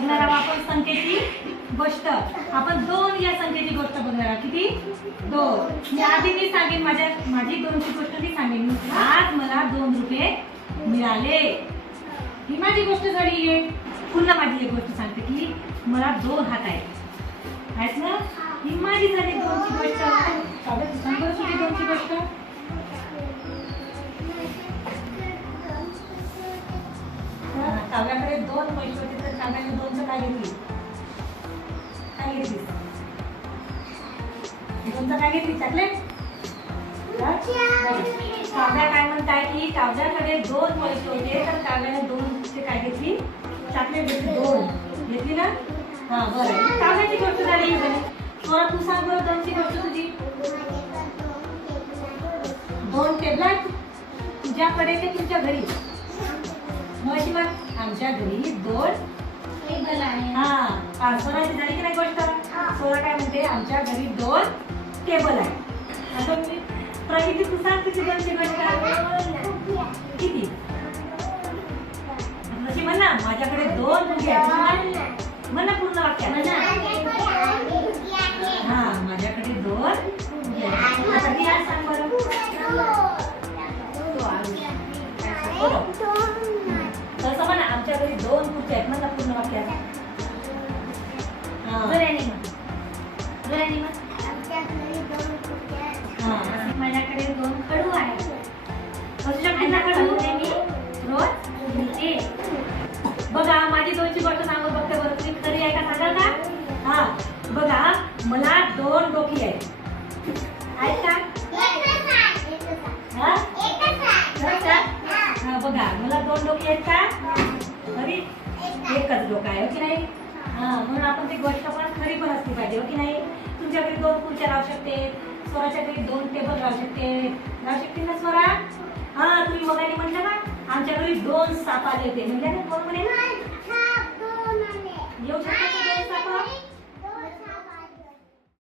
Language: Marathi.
बघणार आहोत आपण संख्येची गोष्ट. आपण 2 या संख्येची गोष्ट बघणार आहोत. किती? 2. मी आधी मी सांगेन माझी 2ची गोष्ट मी सांगेन. आज मला 2 रुपये मिळाले. ही माझी गोष्ट झाली आहे. पुन्हा माझी एक गोष्ट सांगते की मला 2 हात आहेत ना. ही माझी झाली 2ची गोष्ट. सांग बरं तुझी 2ची गोष्ट. काव्याकडे 2 पैसे होते तर काव्याने 2चं काय घेतली? काय घेतली? 2चं काय घेतली? चॉकलेट? काव्या काय म्हणताय की काव्याकडे 2 पैसे होते तर काव्याने 2चे काय घेतली? चॉकलेट घेतली. 2 घेतली ना. हा बरं. काव्याची गोष्ट झाली. सोळा तू सांग बरं 2ची गोष्ट तुझी. 2 टेबल तुझ्याकडे ते तुमच्या घरी. शिवाय आमच्या घरी 2 टेबल आहे. हा सोळाची झाली की नाही गोष्ट. सोळा काय म्हणते आमच्या घरी 2 टेबल आहे. आता मी प्रगती तू सांग तुझी 2ची गोष्ट. किती? अशी म्हण ना माझ्याकडे 2 मुली आहेत. म्हण ना पूर्ण वाक्य. हा माझ्याकडे 2 मुली आहेत. आता ती आज सांग बरं. तसं म्हणा आमच्या घरी 2 खुर्च्या आहेत. म्हणा पूर्ण वाक्यात. माझ्याकडे 2 खडू आहेत. खडू मी रोज घेते. बघा माझी 2ची गोष्ट सांगू बघते बरं. तुम्ही खरी आहे का सांगाल का? हा बघा मला 2 डोकी आहेत का? हा बघा मला 2 डोकी आहेत का? खरी एकच डोकं आहे. हो की नाही. हा म्हणून आपण ती गोष्ट पण खरी पण असली पाहिजे. हो की नाही. तुमच्या घरी 2 खुर्च्या राहू शकते. स्वराच्या घरी 2 टेबल राहू शकते ना स्वरा. हा तुम्ही बघायला म्हटलं ना आमच्या घरी 2 साप आले होते. म्हणजे ना कोण म्हणे